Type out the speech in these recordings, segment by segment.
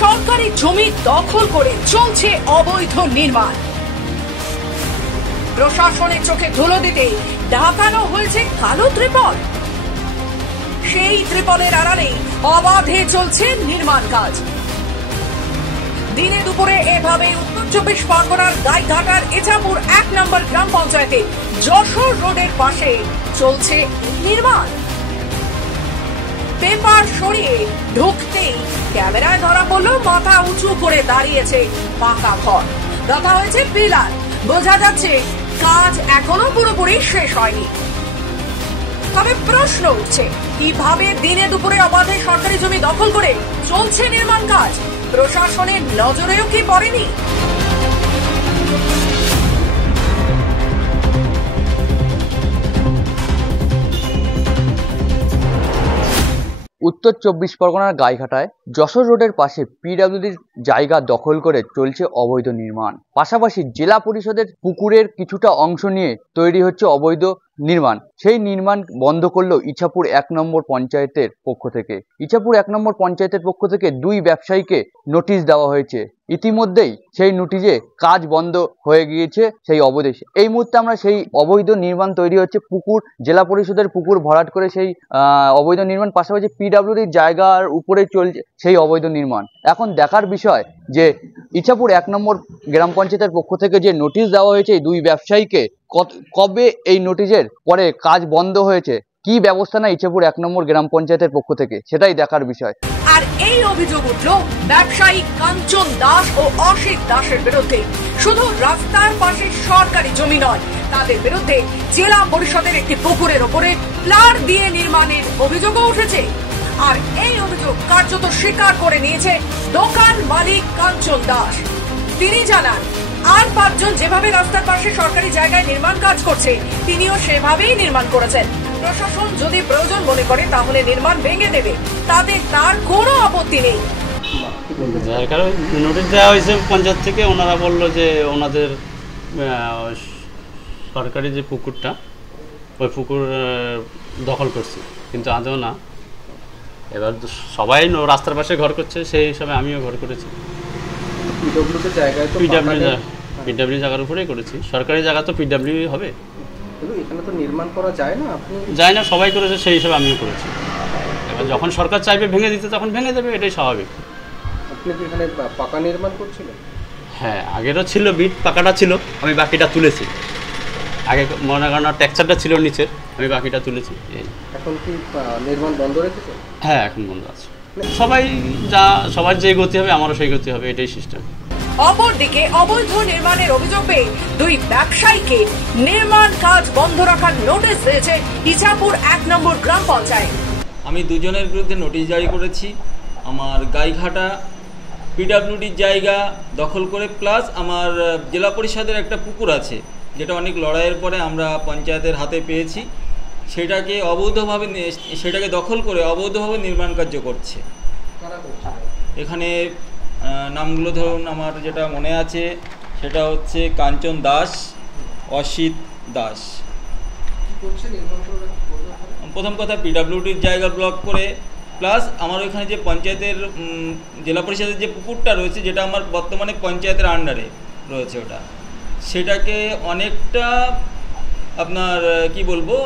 সরকারি জমি দখল করে চলছে অবৈধ নির্মাণ। প্রশাসনের চোখে ধুলো দিতে ঢাকানো হয়েছে কালো ত্রিপল। সেই ত্রিপলের আড়ালে অবাধে চলছে নির্মাণ কাজ। দিনে দুপুরে এভাবে উত্তর 24 পরগনার গাইঘাটার ইছাপুর 1 নম্বর গ্রাম পঞ্চায়েতে যশোর রোডের পাশে চলছে নির্মাণ। পেপার সরিয়ে ঢুকতেই ক্যামেরায় ধরা পড়ল মাথা উঁচু করে দাঁড়িয়েছে পাকা ঘর, রাখা হয়েছে পিলার। বোঝা যাচ্ছে কাজ এখনো পুরোপুরি শেষ হয়নি। তবে প্রশ্ন উঠছে, কিভাবে দিনে দুপুরে অবাধে সরকারি জমি দখল করে চলছে নির্মাণ কাজ? প্রশাসনের নজরেও কি পড়েনি? উত্তর 24 পরগনার গাইঘাটায় যশোর রোডের পাশে পিডব্লিউডির জায়গা দখল করে চলছে অবৈধ নির্মাণ। পাশাপাশি জেলা পরিষদের পুকুরের কিছুটা অংশ নিয়ে তৈরি হচ্ছে অবৈধ নির্মাণ। সেই নির্মাণ বন্ধ করলো ইছাপুর 1 নম্বর পঞ্চায়েতের পক্ষ থেকে। ইছাপুর 1 নম্বর পঞ্চায়েতের পক্ষ থেকে 2 ব্যবসায়ীকে নোটিশ দেওয়া হয়েছে। ইতিমধ্যেই সেই নোটিশে কাজ বন্ধ হয়ে গিয়েছে সেই অবৈধ। এই মুহূর্তে আমরা সেই অবৈধ নির্মাণ তৈরি হচ্ছে পুকুর, জেলা পরিষদের পুকুর ভরাট করে সেই অবৈধ নির্মাণ, পাশাপাশি পিডব্লিউডির জায়গার উপরে চলছে সেই অবৈধ নির্মাণ। এখন দেখার বিষয় যে ইছাপুর 1 নম্বর গ্রাম পঞ্চায়েতের পক্ষ থেকে যে নোটিশ দেওয়া হয়েছে এই 2 ব্যবসায়ীকে, কবে এই নোটিশের পরে কাজ বন্ধ হয়েছে, কি ব্যবস্থা নেয় ইছাপুর 1 নম্বর গ্রাম পঞ্চায়েতের পক্ষ থেকে, সেটাই দেখার বিষয়। আর এই অভিযোগ উঠল ব্যবসায়ী কাঞ্চন দাস ও অসিত দাসের বিরুদ্ধে। শুধু রাস্তার পাশে সরকারি জমি নয়, তাদের বিরুদ্ধে জেলা পরিষদের একটি পুকুরের ওপরে প্লার দিয়ে নির্মাণের অভিযোগও উঠেছে। আর এই অভিযোগ কার্যত স্বীকার করে নিয়েছে দোকান মালিক কাঞ্চন দাস। তিনি জানান, আর 5 জন যেভাবে রাস্তার পাশে সরকারি জায়গায় নির্মাণ কাজ করছে, তিনিও সেভাবেই নির্মাণ করেছেন। প্রশাসন যদি প্রয়োজন মনে করে তাহলে নির্মাণ ভেঙে দেবে, তাতে তার কোনো আপত্তি নেই। যার কারণে নোটিশ দেওয়া হয়েছে পঞ্চায়েত থেকে, ওনারা বলল যে ওনাদের সরকারি যে পুকুরটা, ওই পুকুর দখল করছে, কিন্তু আদৌ না। এবার সবাই রাস্তার পাশে ঘর করছে, সেই হিসাবে আমিও ঘর করেছি। পিডব্লিউ জায়গার উপরেই করেছি। সরকারি জায়গা তো পিডব্লিউ হবে, এখানে তো নির্মাণ করা যায় না। যায় না, সবাই করেছে, সেই হিসাবে আমিও করেছি। এবার যখন সরকার চাইবে ভেঙে দিতে তখন ভেঙে দেবে, এটাই স্বাভাবিক। আপনি কি এখানে পাকা নির্মাণ করছিলেন? হ্যাঁ, আগেরও ছিল, বিট পাকাটা ছিল, আমি বাকিটা তুলেছি। আগে মনে করেন টেক্সচারটা ছিল নিচের, আমি বাকিটা তুলেছি। এখন কি নির্মাণ বন্ধ রেখেছে? হ্যাঁ, এখন বন্ধ আছে। সবার যে গতি হবে আমারও সেই গতি হবে, এটাই সিস্টেম। অপরদিকে অবৈধ নির্মাণের অভিযোগ পেয়ে 2 ব্যবসায়ীকে নির্মাণ কাজ বন্ধ রাখার নোটিশ দিয়েছে ইছাপুর 1 নম্বর গ্রাম পঞ্চায়েত। আমি 2 জনের বিরুদ্ধে নোটিশ জারি করেছি। আমার গাইঘাটা পিডব্লিউডির জায়গা দখল করে, প্লাস আমার জেলা পরিষদের একটা পুকুর আছে, যেটা অনেক লড়াইয়ের পরে আমরা পঞ্চায়েতের হাতে পেয়েছি। সেটাকে দখল করে অবৈধভাবে নির্মাণ কার্য করছে। এখানে নামগুলো ধরুন, আমার যেটা মনে আছে সেটা হচ্ছে কাঞ্চন দাস, অসিত দাস। প্রথম কথা, পিডব্লিউডির জায়গা ব্লক করে, প্লাস আমার ওইখানে যে পঞ্চায়েতের জেলা পরিষদের যে পুকুরটা রয়েছে, যেটা আমার বর্তমানে পঞ্চায়েতের আন্ডারে রয়েছে, সেটাকে অনেকটা আপনার কি বলবো,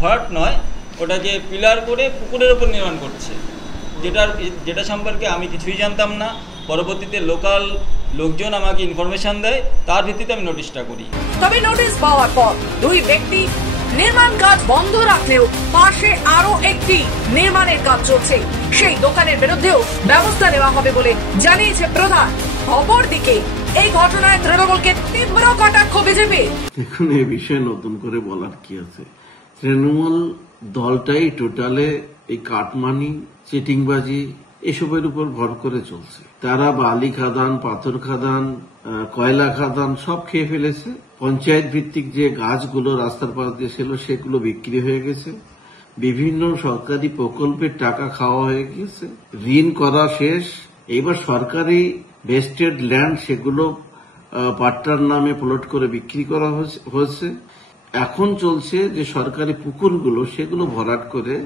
ভরাট নয়, ওটাকে পিলার করে পুকুরের ওপর নির্মাণ করছে, যেটা সম্পর্কে আমি কিছুই জানতাম না। পরবর্তীতে লোকাল লোকজন আমাকে ইনফরমেশন দেয়, তার ভিত্তিতে আমি নোটিশটা করি। তবে নোটিশ পাওয়ার পর 2 ব্যক্তি নির্মাণ কাজ বন্ধ রাখলেও পাশে আরো একটি নির্মাণের কাজ চলছে, সেই দোকানের বিরুদ্ধেও ব্যবস্থা নেওয়া হবে বলে জানিয়েছে প্রধান। অপরদিকে এই ঘটনায় তৃণমূলকে তীব্র কটাক্ষ বিজেপি। এখন এই বিষয়ে নতুন করে বলার কি আছে? তৃণমূল দলটাই টোটালে এই কাটমানি, চিটিংবাজি এসবের উপর ভর করে চলছে। তারা বালি খাদান, পাথর খাদান, কয়লা খাদান সব খেয়ে ফেলেছে। পঞ্চায়েত ভিত্তিক যে গাছগুলো রাস্তার পাশ দিয়ে ছিল সেগুলো বিক্রি হয়ে গেছে। বিভিন্ন সরকারি প্রকল্পের টাকা খাওয়া হয়ে গেছে, ঋণ করা শেষ। এবার সরকারি ভেস্টেড ল্যান্ড সেগুলো পাট্টার নামে প্লট করে বিক্রি করা হয়েছে। এখন চলছে যে সরকারি পুকুরগুলো সেগুলো ভরাট করে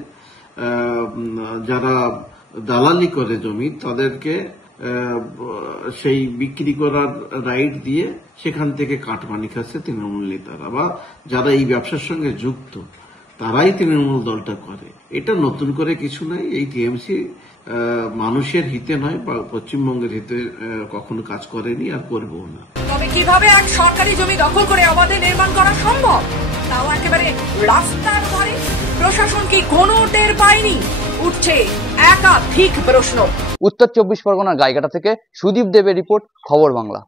যারা দালালি করে জমি তাদেরকে সেই বিক্রি করার রাইট দিয়ে সেখান থেকে কাটমানি খাচ্ছে তৃণমূল নেতারা বা যারা এই ব্যবসার সঙ্গে যুক্ত তারাই তৃণমূল দলটা করে। এটা নতুন করে কিছু নাই। এই টিএমসি মানুষের হিতে নয় বা পশ্চিমবঙ্গের হিতে কখনো কাজ করেনি আর করবেও না। তবে কিভাবে এক সরকারি জমি দখল করে অবাধে নির্মাণ করা সম্ভব, তাও একেবারে রাস্তার ধারে? প্রশাসন কি কোনো টের পায়নি? উঠছে একাধিক প্রশ্ন। উত্তর 24 পরগনার গাইঘাটা থেকে সুদীপ দেবের রিপোর্ট, খবর বাংলা।